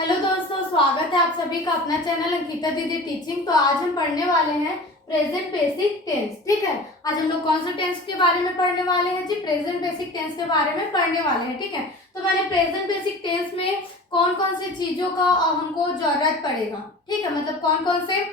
Hello दोस्तों, स्वागत है आप सभी का अपना चैनल अंकिता दीदी टीचिंग। तो आज हम पढ़ने वाले हैं प्रेजेंट बेसिक टेंस। ठीक है, आज हम लोग कौन से टेंस के बारे में पढ़ने वाले हैं जी? प्रेजेंट बेसिक टेंस के बारे में पढ़ने वाले हैं। ठीक है, तो मैंने प्रेजेंट बेसिक टेंस में कौन कौन से चीजों का हमको जरूरत पड़ेगा, ठीक है, मतलब कौन कौन से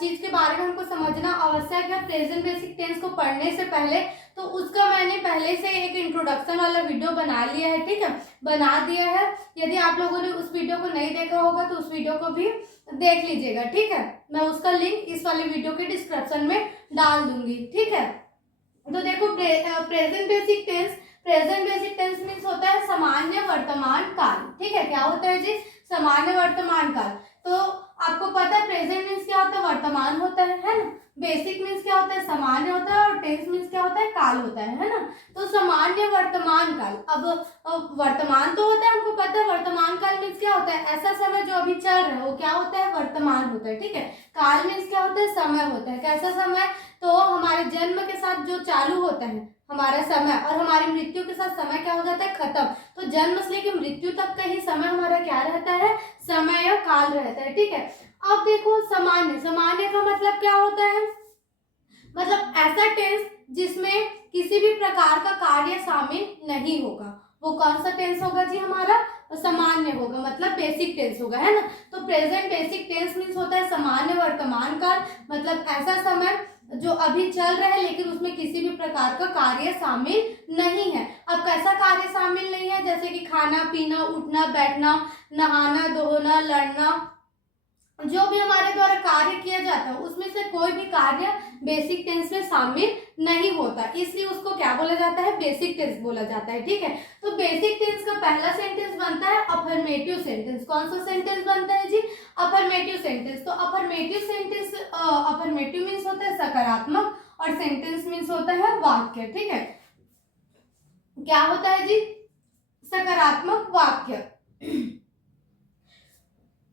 चीज के बारे में हमको समझना आवश्यक है प्रेजेंट बेसिक टेंस को पढ़ने से पहले, तो उसका मैंने पहले से एक इंट्रोडक्शन वाला वीडियो बना लिया है। ठीक है, बना दिया है। यदि आप लोगों ने उस वीडियो को नहीं देखा होगा तो उस वीडियो को भी देख लीजिएगा। ठीक है, मैं उसका लिंक इस वाले वीडियो के डिस्क्रिप्शन में डाल दूंगी। ठीक है, तो देखो प्रेजेंट बेसिक टेंस मीन्स होता है सामान्य वर्तमान काल। ठीक है, क्या होता है जी? सामान्य वर्तमान काल। तो आपको पता है प्रेजेंट मीन्स क्या होता है? वर्तमान होता है ना। बेसिक मीन्स क्या होता है? सामान्य होता है। और टेंस मीन्स क्या होता है? काल होता है ना। तो सामान्य वर्तमान काल, अब वर्तमान तो होता है, हमको पता है। वर्तमान काल मीन्स क्या होता है? ऐसा समय जो अभी चल रहा है वो क्या होता है? वर्तमान होता है। ठीक है, काल मीन्स क्या होता है? समय होता है। कैसा समय? तो हमारे जन्म के साथ जो चालू होता है हमारा समय, और हमारी मृत्यु के साथ समय क्या हो जाता है? खत्म। तो जन्म से लेकर मृत्यु तक का ही समय हमारा क्या रहता है? समय या काल रहता है। ठीक है, अब देखो सामान्य का मतलब क्या होता है? मतलब ऐसा टेंस जिसमें किसी भी प्रकार का कार्य शामिल नहीं होगा, वो कौन सा टेंस होगा जी? हमारा सामान्य होगा, मतलब बेसिक टेंस होगा, है ना। तो प्रेजेंट बेसिक टेंस मीन्स होता है सामान्य वर्तमान काल, मतलब ऐसा समय जो अभी चल रहा है लेकिन उसमें किसी भी प्रकार का कार्य शामिल नहीं है। अब कैसा कार्य शामिल नहीं है? जैसे कि खाना पीना, उठना बैठना, नहाना धोना, लड़ना, जो भी हमारे द्वारा कार्य किया जाता है उसमें से कोई भी कार्य बेसिक टेंस में शामिल नहीं होता, इसलिए उसको क्या बोला जाता है? बेसिक टेंस बोला जाता है। ठीक है, तो बेसिक टेंस का पहला सेंटेंस बनता है अफर्मेटिव सेंटेंस। कौन सा सेंटेंस बनता है जी? Affirmative sentence. तो अफर्मेटिव सेंटेंस, अफर्मेटिव मीन्स होता है सकारात्मक, और सेंटेंस मीन्स होता है वाक्य। ठीक है, क्या होता है जी? सकारात्मक वाक्य।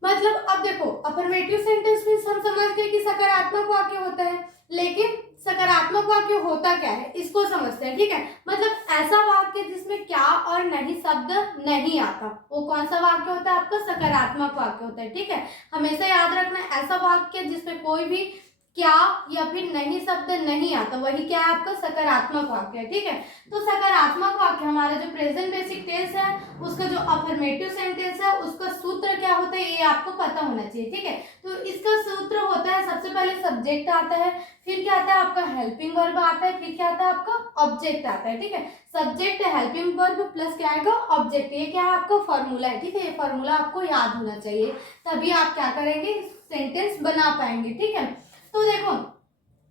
मतलब अब देखो, अफर्मेटिव सेंटेंस मीन्स हम समझ गए कि सकारात्मक वाक्य होता है, लेकिन सकारात्मक वाक्य होता क्या है इसको समझते हैं। ठीक है, मतलब ऐसा वाक्य जिसमें क्या और नहीं शब्द नहीं आता, वो कौन सा वाक्य होता है? आपका सकारात्मक वाक्य होता है। ठीक है, हमेशा याद रखना, ऐसा वाक्य जिसमें कोई भी क्या या फिर नहीं शब्द नहीं आता, वही क्या है? आपका सकारात्मक वाक्य है। ठीक है, तो सकारात्मक वाक्य हमारा जो प्रेजेंट बेसिक टेंस है उसका जो अफर्मेटिव सेंटेंस है उसका सूत्र क्या होता है ये आपको पता होना चाहिए। ठीक है, तो इसका सूत्र होता है, सबसे पहले सब्जेक्ट आता है, फिर क्या आता है? आपका हेल्पिंग वर्ब आता है, फिर क्या आता है? आपका ऑब्जेक्ट आता है। ठीक है, सब्जेक्ट हेल्पिंग वर्ब प्लस क्या आएगा? ऑब्जेक्ट। ये क्या है? आपका फॉर्मूला है। ठीक है, ये फॉर्मूला आपको याद होना चाहिए, तभी आप क्या करेंगे? सेंटेंस बना पाएंगे। ठीक है, तो देखो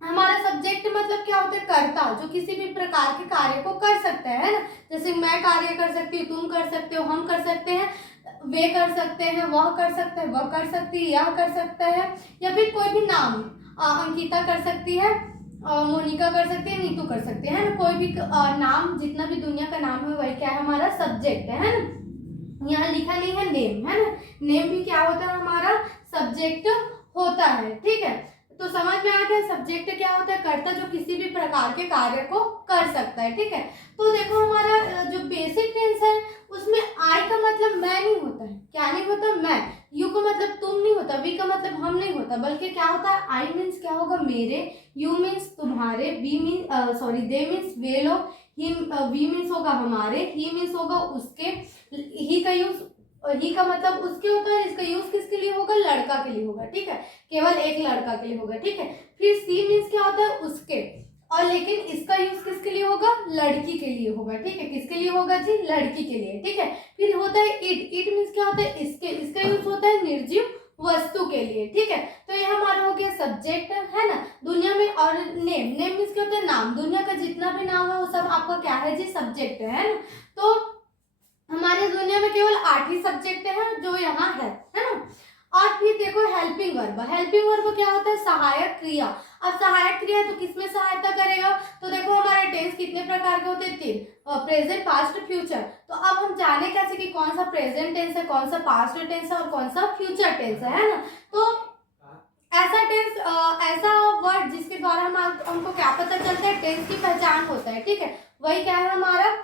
हमारा सब्जेक्ट मतलब क्या होता है? कर्ता, जो किसी भी प्रकार के कार्य को कर सकता है ना। जैसे मैं कार्य कर सकती हूँ, तुम कर सकते हो, हम कर सकते हैं, वे कर सकते हैं, वह कर सकते हैं, वह कर सकती है, यह कर सकता है, या फिर कोई भी नाम, अंकिता कर सकती है, मोनिका कर सकती है, नीतू कर सकती है ना। कोई भी नाम, जितना भी दुनिया का नाम है वही क्या है? हमारा सब्जेक्ट है ना। यहाँ लिखा नहीं है नेम, है ना। नेम भी क्या होता है? हमारा सब्जेक्ट होता है। ठीक है, तो समझ में आ गया सब्जेक्ट क्या होता है? कर्ता, जो किसी भी प्रकार के कार्य को कर सकता है। ठीक है, तो देखो हमारा जो बेसिक टेंस है उसमें आई का मतलब मैं नहीं होता है। क्या नहीं होता? मैं। यू का मतलब तुम नहीं होता, वी का मतलब हम नहीं होता, बल्कि क्या होता है? आई मीन्स क्या होगा? मेरे, यू मीन्स तुम्हारे, वी मीन्स दे मीन्स वे लोग, वी मीन्स होगा हमारे, ही मीन्स होगा उसके, ही का यूज, ही का मतलब उसके होता है, इसका यूज किसके लिए होगा? लड़का के लिए होगा। ठीक है, केवल एक लड़का के लिए होगा। ठीक है, फिर सी मीन्स क्या होता है? उसके, और लेकिन इसका यूज किसके लिए होगा? लड़की के लिए होगा। ठीक है, किसके लिए होगा जी? लड़की के लिए। ठीक है, फिर होता है इट मीन्स क्या होता है? इसके, इसका यूज होता है निर्जीव वस्तु के लिए। ठीक है, तो ये हमारा हो गया सब्जेक्ट, है ना, दुनिया में। और नेम मीन्स क्या होता है? नाम, दुनिया का जितना भी नाम है वो सब आपका क्या है जी? सब्जेक्ट है ना। तो हमारे दुनिया में केवल 8 ही सब्जेक्ट हैं जो यहाँ है ना। और फिर देखो हेल्पिंग वर्ब क्या होता है? सहायक क्रिया। अब सहायक क्रिया तो किसमें सहायता करेगा? तो देखो हमारे टेंस कितने प्रकार के होते हैं? 3, प्रेजेंट पास्ट फ्यूचर। तो अब हम जाने कैसे कि कौन सा प्रेजेंट टेंस है, कौन सा पास्ट टेंस है और कौन सा फ्यूचर टेंस है ना। तो ऐसा टेंस, ऐसा वर्ड जिसके द्वारा हमको क्या पता चलता है? टेंस की पहचान होता है। ठीक है, वही क्या है? हमारा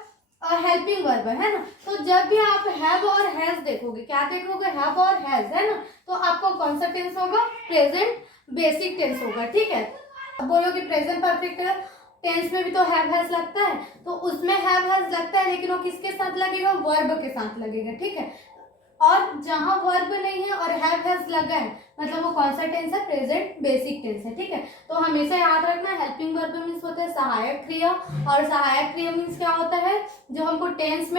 हेल्पिंग वर्ब है ना। तो जब भी आप हैव और हैज देखोगे, क्या देखोगे, हैव और हैज, है ना, तो आपको कौन सा टेंस होगा, प्रेजेंट बेसिक टेंस होगा, ठीक है। अब बोलोगे प्रेजेंट परफेक्ट टेंस में भी तो हैव हैज लगता है, तो उसमें हैव हैज लगता है, लेकिन वो किसके साथ लगेगा, वर्ब के साथ लगेगा, ठीक है। और जहां वर्ब नहीं है और हैव हैज लगा है, मतलब वो कौन सा टेंस है, प्रेजेंट बेसिक टेंस है, ठीक है। तो हमेशा याद रखना, हेल्पिंग वर्ब मीन्स होता है सहायक क्रिया, और सहायक क्रिया मीन्स क्या होता है, जो हमको टेंस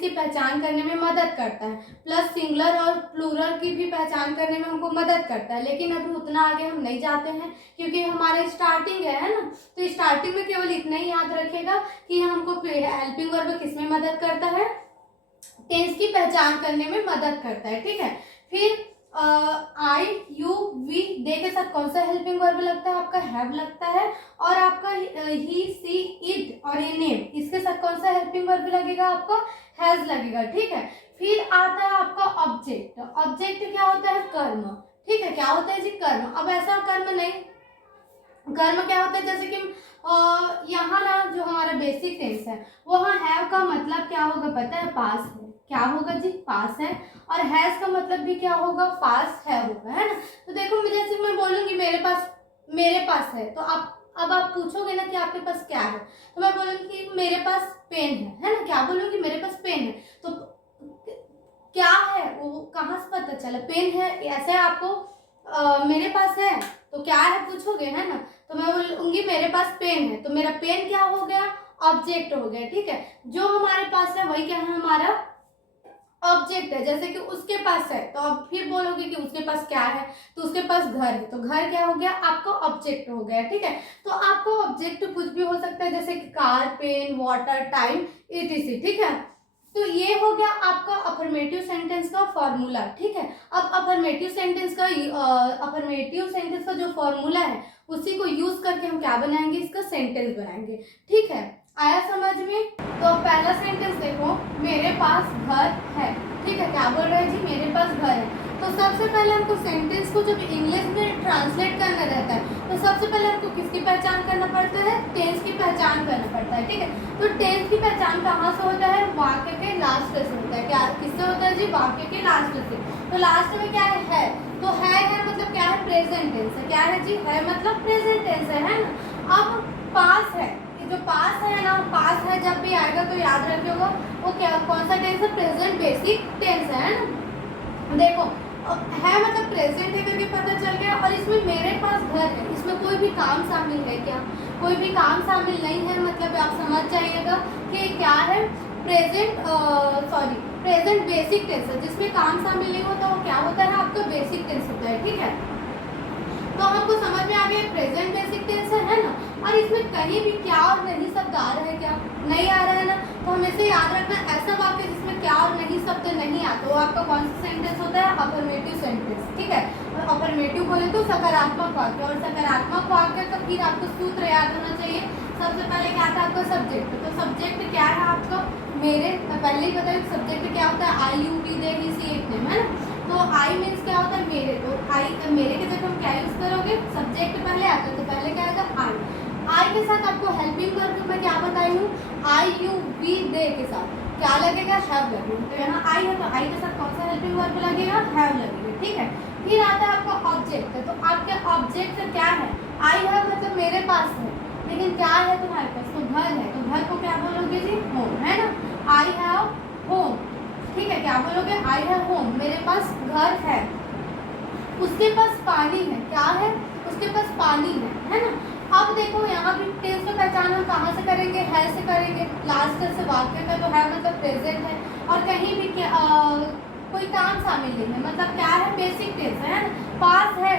की पहचान करने में मदद करता है, प्लस सिंगुलर और प्लूरल की भी पहचान करने में हमको मदद करता है। लेकिन अभी उतना आगे हम नहीं जाते हैं, क्योंकि हमारा स्टार्टिंग है ना, तो स्टार्टिंग में केवल इतना ही याद रखेगा कि हमको हेल्पिंग वर्ब किस में मदद करता है, टेंस की पहचान करने में मदद करता है, ठीक है। फिर आई यू वी दे के साथ कौन सा हेल्पिंग वर्ब लगता है, आपका हैव लगता है, और आपका ही सी इट और ये नेम, इसके साथ कौन सा हेल्पिंग वर्ब लगेगा, आपका हैज लगेगा, ठीक है। फिर आता है आपका ऑब्जेक्ट। ऑब्जेक्ट क्या होता है, कर्म, ठीक है, क्या होता है जी, कर्म। अब ऐसा कर्म नहीं, कर्म क्या होता है, जैसे कि यहाँ ना जो हमारा बेसिक टेंस है, वहाँ हैव का मतलब क्या होगा पता है, पास है, क्या होगा जी, पास है। और हैज का मतलब भी क्या होगा, पास है होगा, है ना। तो देखो जैसे मैं बोलूंगी मेरे पास है, तो अब आप पूछोगे ना कि आपके पास क्या है, तो मैं बोलूंगी कि मेरे पास पेन है ना, क्या बोलूंगी, मेरे पास पेन है। तो क्या है वो कहाँ से पता चला, पेन है, ऐसे आपको मेरे पास है तो क्या है पूछोगे, है ना। तो मैं बोलूंगी मेरे पास पेन है, तो मेरा पेन क्या हो गया, ऑब्जेक्ट हो गया, ठीक है। जो हमारे पास है वही क्या है, हमारा ऑब्जेक्ट है। जैसे कि उसके पास है, तो अब फिर बोलोगे कि उसके पास क्या है, तो उसके पास घर है, तो घर क्या हो गया, आपका ऑब्जेक्ट हो गया, ठीक है। तो आपको ऑब्जेक्ट कुछ भी हो सकता है, जैसे कि car, pen, water, time, etc, ठीक है। तो ये हो गया आपका अफर्मेटिव सेंटेंस का फॉर्मूला, ठीक है। अब अफर्मेटिव सेंटेंस का जो फॉर्मूला है, उसी को यूज करके हम क्या बनाएंगे, इसका सेंटेंस बनाएंगे, ठीक है। आया समझ में। तो पहला सेंटेंस देखो, मेरे पास घर है, ठीक है, क्या बोल रहे हैं जी, मेरे पास घर है। तो सबसे पहले हमको सेंटेंस को जब इंग्लिश में ट्रांसलेट करना रहता है, तो सबसे पहले हमको किसकी पहचान करना पड़ता है, टेंस की पहचान करना पड़ता है, ठीक है। तो टेंस की पहचान कहाँ से होता है, वाक्य के लास्ट से होता है, क्या किससे होता है जी, वाक्य के लास्ट से। तो लास्ट में क्या है, तो है मतलब क्या है, प्रेजेंट टेंस है, क्या है जी, है मतलब प्रेजेंट टेंस है ना। अब पास है, जो पास है ना, पास है जब भी आएगा तो याद रखिएगा वो क्या, कौन सा टेंस है, प्रेजेंट बेसिक टेंस है ना। देखो है मतलब प्रेजेंट है करके पता चल गया, और इसमें मेरे पास घर है, इसमें कोई भी काम शामिल है क्या, कोई भी काम शामिल नहीं है, मतलब आप समझ जाइएगा कि क्या है, प्रेजेंट बेसिक टेंस है। जिसमें काम शामिल नहीं होता वो क्या होता है, आपका बेसिक टेंस होता है, ठीक है। तो हमको समझ में आ गया प्रेजेंट बेसिक टेंस है ना। और इसमें कहीं भी क्या और नहीं शब्द आ रहा है क्या, नहीं आ रहा है ना। तो हमेशा याद रखना, ऐसा वाक्य जिसमें क्या और नहीं शब्द नहीं आता, वो आपका कौन सा सेंटेंस होता है, अफर्मेटिव सेंटेंस, ठीक है। और अफर्मेटिव बोले तो सकारात्मक वाक्य, और सकारात्मक वाक्य का फिर आपको सूत्र याद होना चाहिए। सबसे पहले क्या था आपका सब्जेक्ट, तो सब्जेक्ट क्या है आपका, मेरे, पहले ही बताया सब्जेक्ट क्या होता है, आई यू वी दे ही सी एक नेम, है ना। तो आई मीन्स क्या होता है, मेरे, तो आई मेरे के जगह हम क्या यूज करोगे, सब्जेक्ट पहले आता है, तो पहले क्या आएगा, आई के साथ आपको हेल्पिंग वर्ब मैं क्या बताई हूँ, आई यू वी दे के साथ क्या लगेगा, हैव लगेगा। तो यहाँ आई है, तो आई के साथ कौन सा हेल्पिंग वर्ब लगेगा, हैव लगेगा, ठीक है। फिर आता है आपका ऑब्जेक्ट, तो आपके ऑब्जेक्ट क्या है, आई है मतलब मेरे पास है, लेकिन क्या है तुम्हारे पास, तो घर है, तो घर को क्या बोलोगे जी, होम, है ना। आई हैव होम, ठीक है, क्या बोलोगे, आई हैव होम, मेरे पास घर है। उसके पास पानी है, क्या है, उसके पास पानी है ना। अब देखो यहाँ भी टेंस की पहचान हम कहाँ से करेंगे, है से करेंगे, लास्ट से वाक्य का तो है मतलब प्रेजेंट है, और कहीं भी कोई काम शामिल नहीं है, मतलब क्या है, बेसिक टेंस है ना। पास है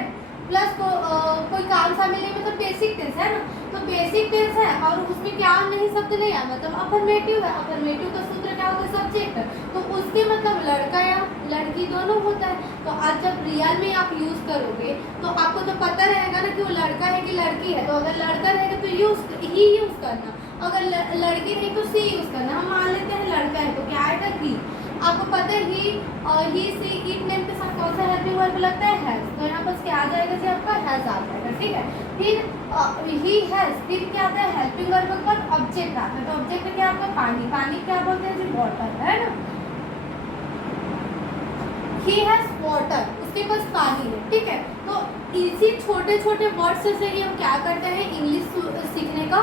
प्लस कोई काम शामिल नहीं, मतलब बेसिक टेंस है ना। तो बेसिक टेंस है और उसमें क्या नहीं शब्द नहीं है, मतलब अफर्मेटिव है। अफर्मेटिव का सूत्र क्या होता है, सब्जेक्ट, तो उसके मतलब लड़का या लड़की दोनों होता है। तो आज जब रियल में आप यूज करोगे तो आपको तो पता रहेगा ना कि वो लड़का है कि लड़की है। तो अगर लड़का रहेगा तो ही यूज करना, अगर लड़की नहीं तो सी यूज करना। हम मान लेते हैं लड़का है तो क्या आएगा, ही। आपको पता है ही सी इट नेम के साथ कौन सा हेल्पिंग वर्ब लगता है, हैज। तो यहाँ पर क्या आ जाएगा जी, आपका हैज आ जाएगा, ठीक है। फिर ही हैज, फिर क्या आता है, हेल्पिंग वर्ब के बाद ऑब्जेक्ट आता है। तो ऑब्जेक्ट क्या आपका, पानी। पानी क्या बोलते हैं जी, वाटर, है ना। ही हैज वाटर, उसके पास पानी है, ठीक है। तो इसी छोटे छोटे वर्ड्स से ही हम क्या करते हैं, इंग्लिश सीखने का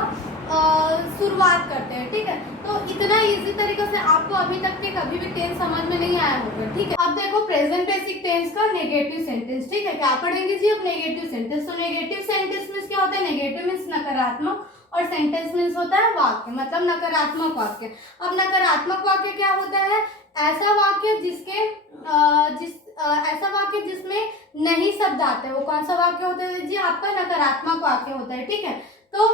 शुरुआत करते हैं, ठीक है। तो इतना इजी तरीके से आपको अभी तक के कभी भी टेंस समझ में नहीं आया होगा, ठीक है। अब देखो प्रेजेंट बेसिक टेंस का नेगेटिव सेंटेंस, ठीक है। क्या पढ़ेंगे जी, अब नेगेटिव सेंटेंस। तो नेगेटिव सेंटेंस मीन्स क्या होता है, नेगेटिव मीन्स नकारात्मक, और सेंटेंस मीन्स होता है वाक्य, मतलब नकारात्मक वाक्य। अब नकारात्मक वाक्य क्या होता है, ऐसा वाक्य ऐसा वाक्य जिसमें नहीं शब्द आते हैं, वो कौन सा वाक्य होता है जी, आपका नकारात्मक वाक्य होता है, ठीक है। तो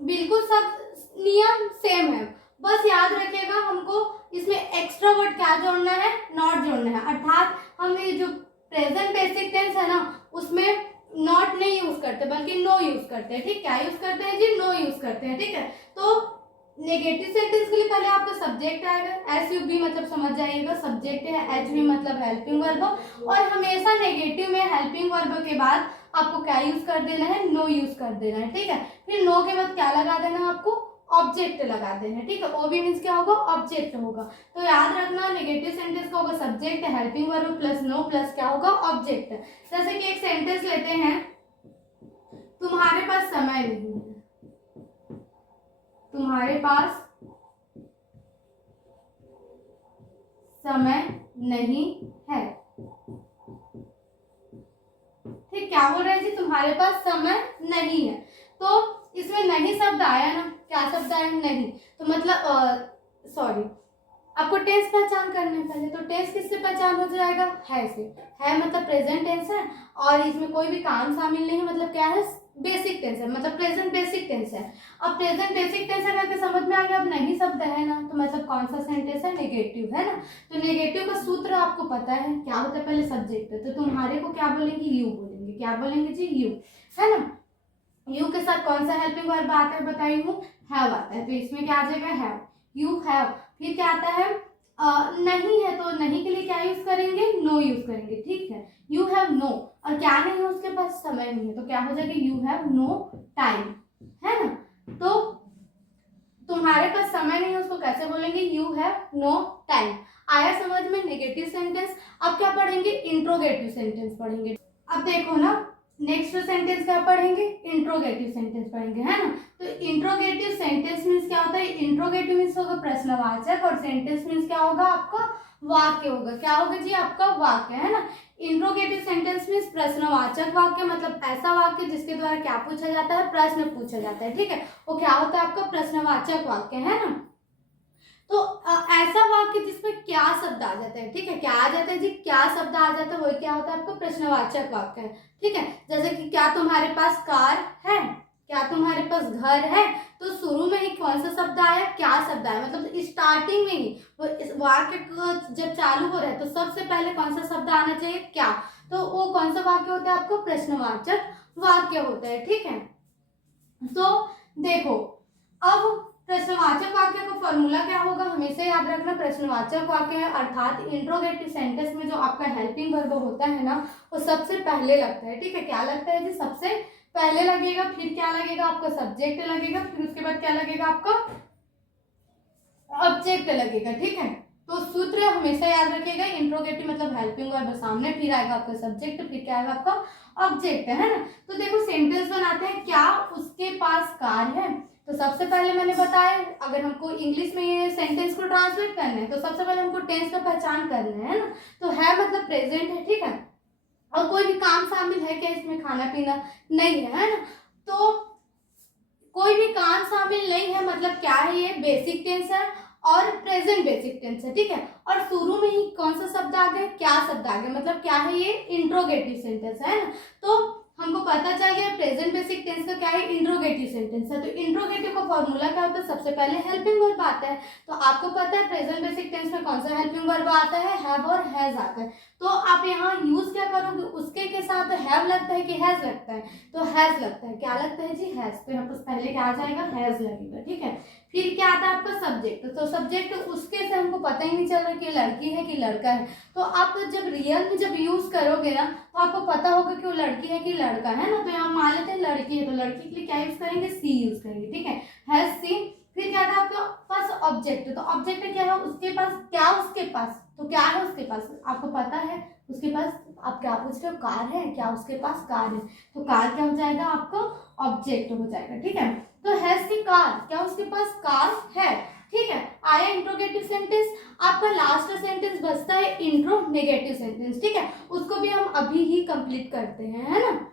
बिल्कुल सब नियम सेम है, बस याद रखिएगा हमको इसमें एक्स्ट्रा वर्ड क्या जोड़ना है, नॉट जोड़ना है। अर्थात हम ये जो प्रेजेंट बेसिक टेंस है ना, उसमें नॉट नहीं यूज करते बल्कि नो यूज करते हैं, ठीक। क्या यूज करते हैं जी, नो यूज करते हैं, ठीक है। तो नेगेटिव सेंटेंस के लिए पहले आपका सब्जेक्ट आएगा, एस यू बी मतलब समझ जाइएगा, सब्जेक्ट है, एच बी मतलब हेल्पिंग वर्ब, और हमेशा नेगेटिव में हेल्पिंग वर्ब के बाद आपको क्या यूज कर देना है, नो यूज कर देना है, ठीक है। फिर नो के बाद क्या लगा देना है आपको, ऑब्जेक्ट लगा देना है, ठीक है। ओबी मीन्स क्या होगा, ऑब्जेक्ट होगा। तो याद रखना नेगेटिव सेंटेंस का होगा subject helping verb plus no plus क्या होगा, ऑब्जेक्ट। जैसे कि एक सेंटेंस लेते हैं, तुम्हारे पास समय नहीं है, तुम्हारे पास समय नहीं है, ठीक। क्या बोल रहे हैं जी, तुम्हारे पास समय नहीं है। तो इसमें नहीं शब्द आया ना, क्या शब्द आया, नहीं। तो मतलब सॉरी, आपको टेंस पहचान करना है पहले। तो टेंस किससे पहचान हो जाएगा, है से। है मतलब प्रेजेंट टेंस है, और इसमें कोई भी काम शामिल नहीं है, मतलब क्या है, बेसिक टेंस है, मतलब प्रेजेंट बेसिक टेंस है। अब प्रेजेंट बेसिक टेंस है करके समझ में आ गया, अब नहीं शब्द है ना, तो मतलब कौन सा सेंटेंस है, नेगेटिव, है ना। तो नेगेटिव का सूत्र आपको पता है, क्या होता है, पहले सब्जेक्ट है। तो तुम्हारे को क्या बोलेंगे, यू बोलेंगे। क्या बोलेंगे जी, यू, है ना। यू के साथ कौन सा हेल्पिंग वर्ब आता है बताई हूँ, हैव आता है। तो इसमें क्या आ जाएगा, हैव, यू हैव। फिर क्या आता है, नहीं है, तो नहीं के लिए क्या यूज करेंगे, नो यूज करेंगे, ठीक है। यू हैव नो, और क्या नहीं है, उसके पास समय नहीं है, तो क्या हो जाएगा, यू हैव नो टाइम, है ना। तो तुम्हारे पास समय नहीं है, उसको कैसे बोलेंगे, यू हैव नो टाइम। आया समझ में नेगेटिव सेंटेंस। अब क्या पढ़ेंगे, इंट्रोगेटिव सेंटेंस पढ़ेंगे। अब देखो ना, नेक्स्ट सेंटेंस क्या पढ़ेंगे, इंट्रोगेटिव सेंटेंस पढ़ेंगे, है ना। तो इंट्रोगेटिव सेंटेंस मीन्स क्या होता है, इंट्रोगेटिव मीन्स होगा प्रश्नवाचक, और सेंटेंस मीन्स क्या होगा आपका, वाक्य होगा। क्या होगा जी, आपका वाक्य, है ना। इंट्रोगेटिव सेंटेंस मीन्स प्रश्नवाचक वाक्य, मतलब ऐसा वाक्य जिसके द्वारा क्या पूछा जाता है, प्रश्न पूछा जाता है, ठीक है। वो क्या होता है, आपका प्रश्नवाचक वाक्य, है ना। तो ऐसा वाक्य जिसमें क्या शब्द आ जाता है, ठीक है। क्या आ जाता है जी, क्या शब्द आ जाता है, वही क्या होता है, आपका प्रश्नवाचक वाक्य है, ठीक है। जैसे कि क्या तुम्हारे पास कार है, क्या तुम्हारे पास घर है। तो शुरू में ही कौन सा शब्द आया, क्या शब्द आया, मतलब स्टार्टिंग में ही वो इस वाक्य जब चालू हो रहा है तो सबसे पहले कौन सा शब्द आना चाहिए, क्या। तो वो कौन सा वाक्य होता है, आपको प्रश्नवाचक वाक्य होता है, ठीक है। तो देखो, अब प्रश्नवाचक वाक्य का फॉर्मूला क्या होगा, हमेशा याद रखना, प्रश्नवाचक वाक्य है अर्थात इंट्रोगेटिव सेंटेंस में जो आपका हेल्पिंग वर्ब होता है ना, वो सबसे पहले लगता है, ठीक है। क्या लगता है जी, सबसे पहले लगेगा। फिर क्या लगेगा, आपका सब्जेक्ट लगेगा। फिर उसके बाद क्या लगेगा, आपका ऑब्जेक्ट लगेगा, ठीक है। तो सूत्र हमेशा याद रखिएगा, इंट्रोगेटिव मतलब हेल्पिंग वर्ब सामने, फिर आएगा आपका सब्जेक्ट, फिर क्या आएगा आपका ऑब्जेक्ट, है ना। तो देखो सेंटेंस बनाते हैं, क्या उसके पास कार है। तो सबसे पहले मैंने बताया, अगर हमको इंग्लिश में ये सेंटेंस को ट्रांसलेट करना है तो सबसे पहले हमको टेंस का पहचान करना है ना। तो है मतलब प्रेजेंट है, ठीक है। और कोई भी काम शामिल है क्या इसमें, खाना पीना नहीं है ना। तो कोई भी काम शामिल नहीं है, मतलब क्या है, ये बेसिक टेंस है और प्रेजेंट बेसिक टेंस है, ठीक है। और शुरू में ही कौन सा शब्द आ गया, क्या शब्द आ गया, मतलब क्या है, ये इंट्रोगेटिव सेंटेंस है ना। तो हमको पता चल गया प्रेजेंट बेसिक टेंस का क्या है, इंट्रोगेटिव सेंटेंस है। तो इंट्रोगेटिव का फॉर्मूला क्या होता है, सबसे पहले हेल्पिंग वर्ब आता है। तो आपको पता है प्रेजेंट बेसिक टेंस में कौन सा हेल्पिंग वर्ब आता है, हैव और हैज आता है। तो आप यहाँ यूज क्या करोगे, उसके के साथ हैव लगता है कि हैज लगता है, तो हैज लगता है। क्या लगता है जी, हैज। तो यहाँ पर पहले क्या आ जाएगा, हैज लगेगा, ठीक है। फिर क्या आता है आपका सब्जेक्ट, तो सब्जेक्ट उसके से हमको पता ही नहीं चल रहा कि लड़की है कि लड़का है। तो आप जब रियल में जब यूज करोगे ना तो आपको पता होगा कि वो लड़की है कि लड़का है ना। तो यहाँ मान लेते हैं लड़की है, तो लड़की के लिए क्या यूज करेंगे, सी यूज करेंगे, ठीक है, हैज सीन। फिर क्या था आपके पास ऑब्जेक्ट, तो ऑब्जेक्ट क्या है, उसके पास क्या, उसके पास तो क्या है उसके पास, आपको पता है उसके पास, आप क्या पूछ रहे हो, कार है क्या, उसके पास कार है, तो कार क्या हो जाएगा आपको ऑब्जेक्ट हो जाएगा, ठीक है। तो हैज सी कार, क्या उसके पास कार है, ठीक है। आया इंट्रोगेटिव सेंटेंस। आपका लास्ट सेंटेंस बचता है इंट्रोनेगेटिव सेंटेंस, ठीक है, उसको भी हम अभी ही कंप्लीट करते हैं, है ना।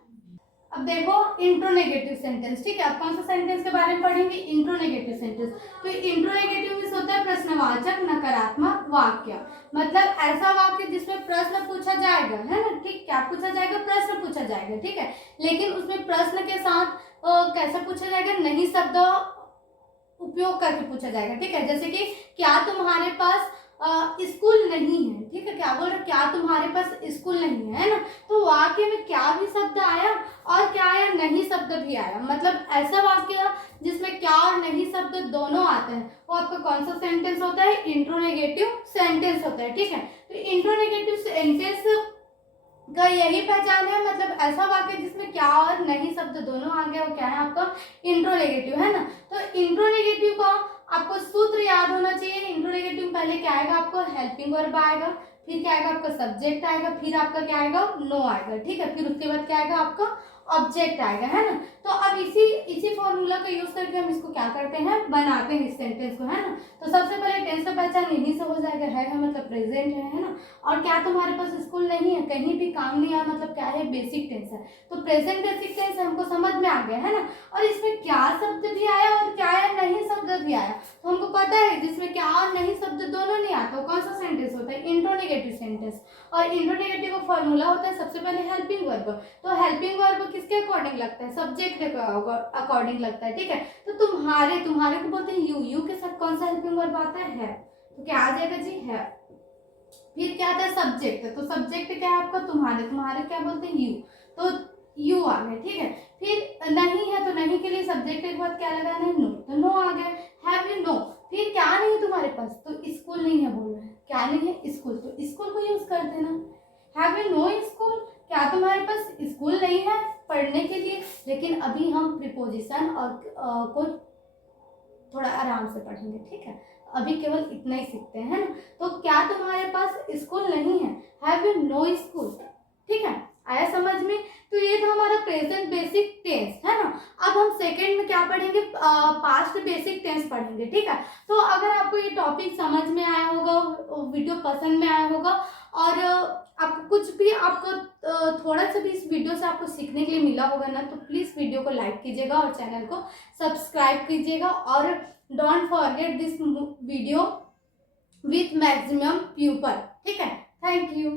अब देखो इंट्रोनेगेटिव सेंटेंस, ठीक है, आप कौन सा सेंटेंस के बारे में पढ़ेंगे, इंट्रोनेगेटिव सेंटेंस। तो इंट्रोनेगेटिव मीन्स होता है प्रश्नवाचक नकारात्मक वाक्य, मतलब ऐसा वाक्य जिसमें प्रश्न पूछा जाएगा, है ना, ठीक, क्या पूछा जाएगा, प्रश्न पूछा जाएगा, ठीक है, लेकिन उसमें प्रश्न के साथ कैसा पूछा जाएगा, नहीं शब्द उपयोग करके पूछा जाएगा, ठीक है। जैसे कि क्या तुम्हारे पास स्कूल नहीं है, ठीक है, क्या बोल रहे, क्या तुम्हारे पास स्कूल नहीं है ना, तो वाक्य में क्या भी शब्द आया और क्या आया, नहीं शब्द भी आया, मतलब ऐसा वाक्य जिसमें क्या और नहीं शब्द दोनों आते हैं, वो आपका कौन सा सेंटेंस होता है, इंट्रोनेगेटिव सेंटेंस होता है, ठीक है। तो इंट्रोनेगेटिव सेंटेंस का यही पहचान है, मतलब ऐसा वाक्य जिसमें क्या और नहीं शब्द दोनों आ गया, वो क्या है आपका इंट्रोनेगेटिव, है ना। तो इंट्रोनेगेटिव का आपको सूत्र याद होना चाहिए। इंट्रोनेगेटिव पहले क्या आएगा, आपको हेल्पिंग वर्ब आएगा, फिर क्या आएगा आपका सब्जेक्ट आएगा, फिर आपका क्या आएगा, नो आएगा, ठीक है, फिर उसके बाद क्या आएगा आपका ऑब्जेक्ट आएगा, है ना। तो अब इसी फॉर्मूला का यूज करके हम इसको क्या करते हैं, बनाते हैं इस सेंटेंस को, है ना। तो सबसे पहले टेंस का पहचान यहीं से हो जाएगा, है मतलब प्रेजेंट है ना। और क्या तुम्हारे पास स्कूल नहीं है, कहीं भी काम नहीं आया, मतलब क्या है, बेसिक टेंस है। तो प्रेजेंट बेसिक टेंस हमको समझ में आ गया, है ना। और इसमें क्या शब्द भी आया और क्या आया, नहीं शब्द भी आया, तो हमको पता है जिसमें क्या और नहीं शब्द दोनों नहीं आता, वो कौन सा सेंटेंस होता है, इंट्रोनेगेटिव सेंटेंस। और इंट्रोनेगेटिव का फॉर्मूला होता है सबसे पहले हेल्पिंग वर्ब। तो हेल्पिंग वर्ब किसके अकॉर्डिंग लगता है, सब्जेक्ट के अकॉर्डिंग लगता है, ठीक है। तो तुम्हारे को बोलते हैं यू के साथ कौन सा हेल्पिंग वर्ब आता है, तो क्या आ जाएगा जी, है। फिर क्या आता है सब्जेक्ट, तो सब्जेक्ट क्या है आपका, तुम्हारे क्या बोलते हैं, यू, तो यू आ गए, ठीक है। फिर नहीं है, तो नहीं के लिए सब्जेक्ट के बाद क्या लगाना है, नो, तो नो आ गए। Have you, no. फिर क्या नहीं है तुम्हारे पास, तो स्कूल नहीं है बोल रहे हैं, क्या नहीं है, स्कूल, तो स्कूल को यूज कर देना। हैव यू नो स्कूल, क्या तुम्हारे पास स्कूल नहीं है पढ़ने के लिए, लेकिन अभी हम प्रीपोजिशन और को थोड़ा आराम से पढ़ेंगे, ठीक है, अभी केवल इतना ही सीखते हैं, है ना। तो क्या तुम्हारे पास स्कूल नहीं है, हैव यू नो स्कूल, ठीक है, आया समझ में। तो ये था हमारा प्रेजेंट बेसिक टेंस, है ना। अब हम सेकंड में क्या पढ़ेंगे, पास्ट बेसिक टेंस पढ़ेंगे, ठीक है। तो अगर आपको ये टॉपिक समझ में आया होगा, वीडियो पसंद में आया होगा, और आपको कुछ भी आपको थोड़ा सा भी इस वीडियो से आपको सीखने के लिए मिला होगा ना, तो प्लीज वीडियो को लाइक कीजिएगा और चैनल को सब्सक्राइब कीजिएगा, और don't forget this video with maximum people, ठीक है। Thank you.